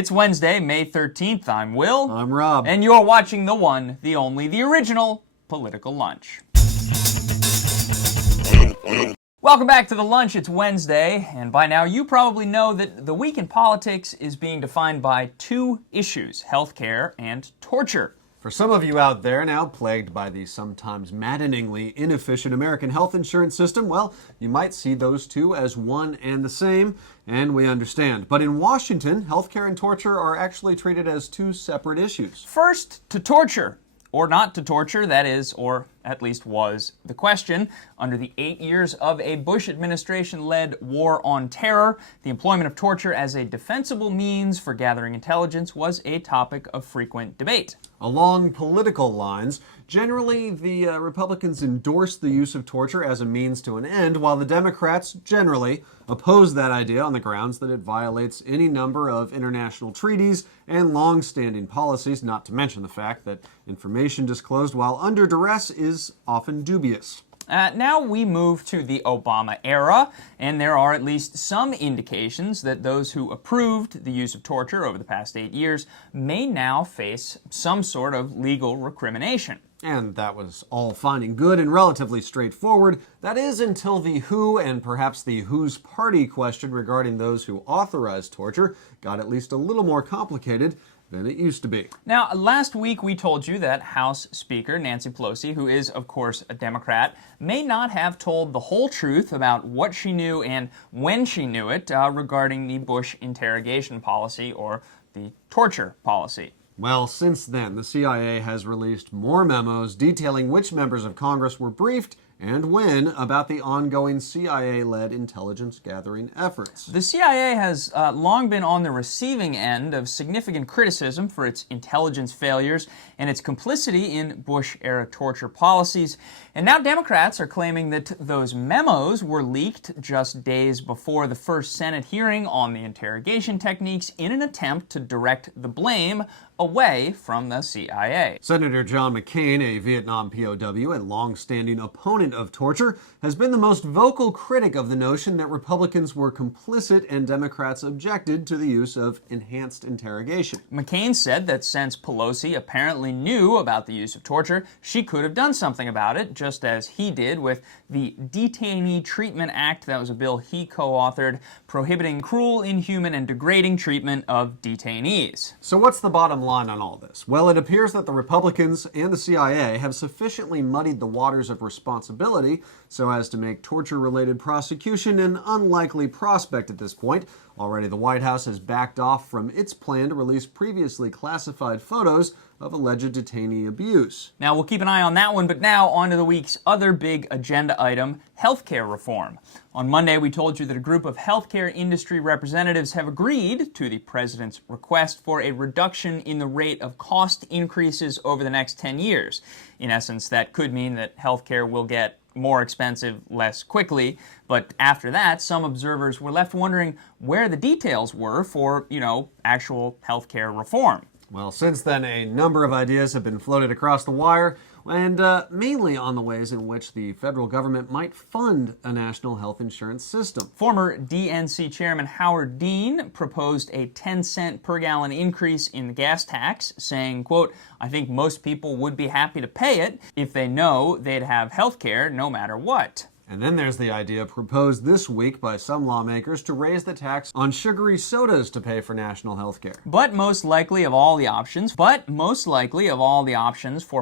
It's Wednesday, May 13th. I'm Will. I'm Rob. And you're watching the one, the only, the original Political Lunch. Welcome back to The Lunch. It's Wednesday, and by now you probably know that the week in politics is being defined by two issues, healthcare and torture. For some of you out there now plagued by the sometimes maddeningly inefficient American health insurance system, well, you might see those two as one and the same, and we understand. But in Washington, healthcare and torture are actually treated as two separate issues. First, to torture. Or not to torture, that is, or at least was, the question. Under the 8 years of a Bush administration-led war on terror, the employment of torture as a defensible means for gathering intelligence was a topic of frequent debate. Along political lines, generally the Republicans endorse the use of torture as a means to an end, while the Democrats generally oppose that idea on the grounds that it violates any number of international treaties and long-standing policies, not to mention the fact that information disclosed while under duress is often dubious. Now we move to the Obama era, and there are at least some indications that those who approved the use of torture over the past 8 years may now face some sort of legal recrimination. And that was all fine and good and relatively straightforward. That is until the who and perhaps the whose party question regarding those who authorized torture got at least a little more complicated than it used to be. Now, last week we told you that House Speaker Nancy Pelosi, who is, of course, a Democrat, may not have told the whole truth about what she knew and when she knew it regarding the Bush interrogation policy or the torture policy. Well, since then, the CIA has released more memos detailing which members of Congress were briefed and when about the ongoing CIA-led intelligence gathering efforts. The CIA has long been on the receiving end of significant criticism for its intelligence failures and its complicity in Bush-era torture policies. And now Democrats are claiming that those memos were leaked just days before the first Senate hearing on the interrogation techniques in an attempt to direct the blame away from the CIA. Senator John McCain, a Vietnam POW and long-standing opponent of torture, has been the most vocal critic of the notion that Republicans were complicit and Democrats objected to the use of enhanced interrogation. McCain said that since Pelosi apparently knew about the use of torture, she could have done something about it, just as he did with the Detainee Treatment Act. That was a bill he co-authored, prohibiting cruel, inhuman, and degrading treatment of detainees. So what's the bottom line on all this? Well, it appears that the Republicans and the CIA have sufficiently muddied the waters of responsibility so as to make torture-related prosecution an unlikely prospect at this point. Already, the White House has backed off from its plan to release previously classified photos of alleged detainee abuse. Now, we'll keep an eye on that one, but now on to the week's other big agenda item, healthcare reform. On Monday, we told you that a group of healthcare industry representatives have agreed to the president's request for a reduction in the rate of cost increases over the next 10 years. In essence, that could mean that healthcare will get more expensive less quickly, but after that, some observers were left wondering where the details were for, actual healthcare reform. Well, since then, a number of ideas have been floated across the wire, and mainly on the ways in which the federal government might fund a national health insurance system. Former DNC Chairman Howard Dean proposed a 10-cent per gallon increase in the gas tax, saying, quote, "I think most people would be happy to pay it if they know they'd have health care no matter what." And then there's the idea proposed this week by some lawmakers to raise the tax on sugary sodas to pay for national health care. But most likely of all the options for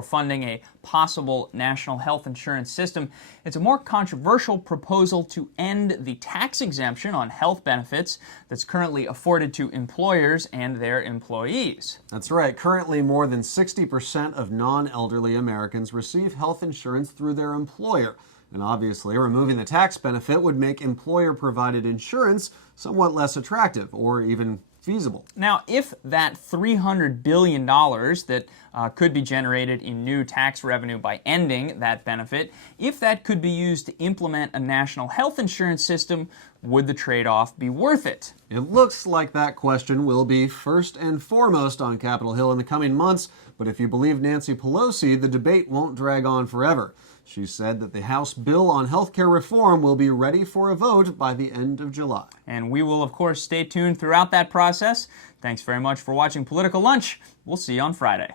funding a possible national health insurance system, it's a more controversial proposal to end the tax exemption on health benefits that's currently afforded to employers and their employees. That's right. Currently, more than 60% of non-elderly Americans receive health insurance through their employer. And obviously, removing the tax benefit would make employer-provided insurance somewhat less attractive or even feasible. Now, if that $300 billion that could be generated in new tax revenue by ending that benefit, if that could be used to implement a national health insurance system, would the trade-off be worth it? It looks like that question will be first and foremost on Capitol Hill in the coming months, but if you believe Nancy Pelosi, the debate won't drag on forever. She said that the House bill on health care reform will be ready for a vote by the end of July. And we will, of course, stay tuned throughout that process. Thanks very much for watching Political Lunch. We'll see you on Friday.